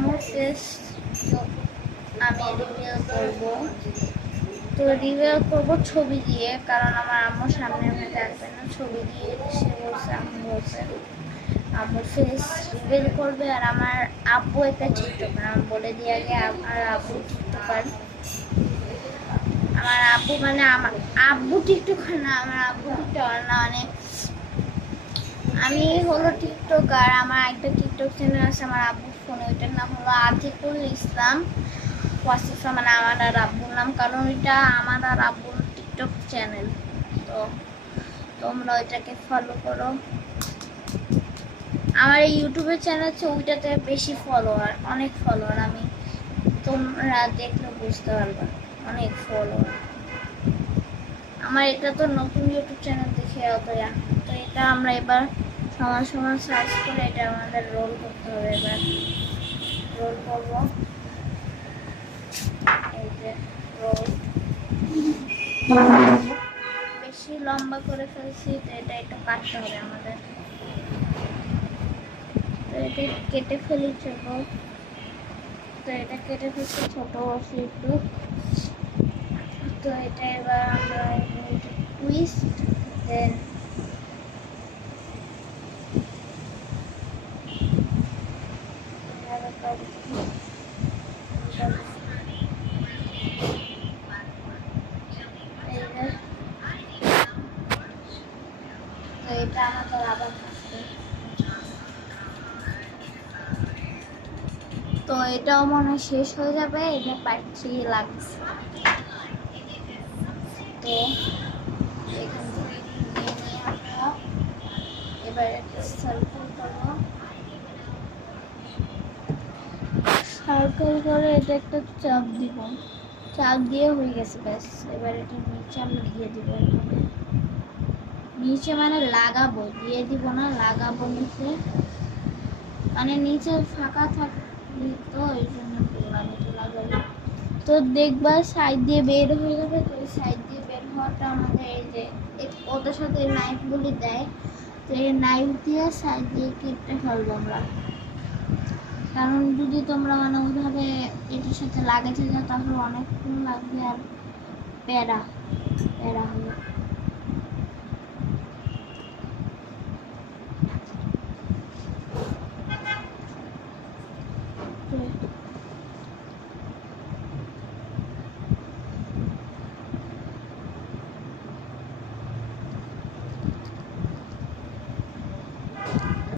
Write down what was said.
আমার ফেস আমি রিভিউ করব। তো রিভিউ করবো ছবি দিয়ে, কারণ আমার আম্মুর সামনে আমি থাকবে না, ছবি দিয়ে সে বলছে, আম্মু বলছে আমার ফেস রিভিল করবে। আর আমার আব্বু একটা টিকটকার, আমি বলে দিয়ে আগে আমার আব্বু টিকটকার। আমার আব্বু মানে আমার আব্বু টিকটকার না, আমার আব্বু টিকটকার না, মানে আমি হলো টিকটকার। আমার একটা টিকটক চ্যানেল আছে আমার আব্বুর ফোনে, ওইটার নাম হলো আতিকুল ইসলাম ওয়াসিফা, মানে আমার আর আব্বুর নাম, কারণ ওইটা আমার আর আব্বুর টিকটক চ্যানেল। তো তোমরা ওইটাকে ফলো করো। আমার এই ইউটিউবের চ্যানেল আছে, ওইটাতে বেশি ফলোয়ার, অনেক ফলোয়ার, আমি তোমরা দেখলে বুঝতে পারবে, অনেক ফলোয়ার আমার। এটা তো নতুন ইউটিউব চ্যানেল দেখে অতয়া। তো এটা আমরা এবার সমান সমান সার্চ করে এটা আমাদের রোল করতে হবে। এবার রোল করবো, এই যে রোল বেশি লম্বা করে ফেলছি, তো এটা একটু কাটতে হবে আমাদের। তো এটা কেটে ফেলি ছোট, তো এটা কেটে ফেলছি ছোট একটু। তো এটা এবার আমরা টুইস্ট, দেন এটা আমাদের আবার থাকবে। তো এটাও মনে হয় শেষ হয়ে যাবে, এটা পার্ট 3 লাগছে। তো এখান থেকে নিয়ে নিয়ে আমরা এবার একটা সার্কেল করবো, সার্কেল করে এটা একটা চাপ দিব, চাপ দিয়ে হয়ে গেছে ব্যাস। এবার এটা নিচে আমরা দিয়ে দিব, নিচে মানে লাগাবো, দিয়ে দিব না, লাগাবো নিচে, মানে নিচে ফাঁকা থাকলে তো এই জন্য বললাম এটা লাগাবো। তো দেখবা সাইড দিয়ে বের হয়ে যাবে। তো এই সাইড দিয়ে বের হওয়াটা আমাদের এই যে ওদের সাথে নাইফগুলি দেয়, তো এই নাইফ দিয়ে সাইড দিয়ে কেটে ফেলবো আমরা। কারণ যদি তোমরা মানে ওইভাবে এটার সাথে লাগাতে যাও তাহলে অনেকক্ষণ লাগবে আর প্যারা প্যারা হবে।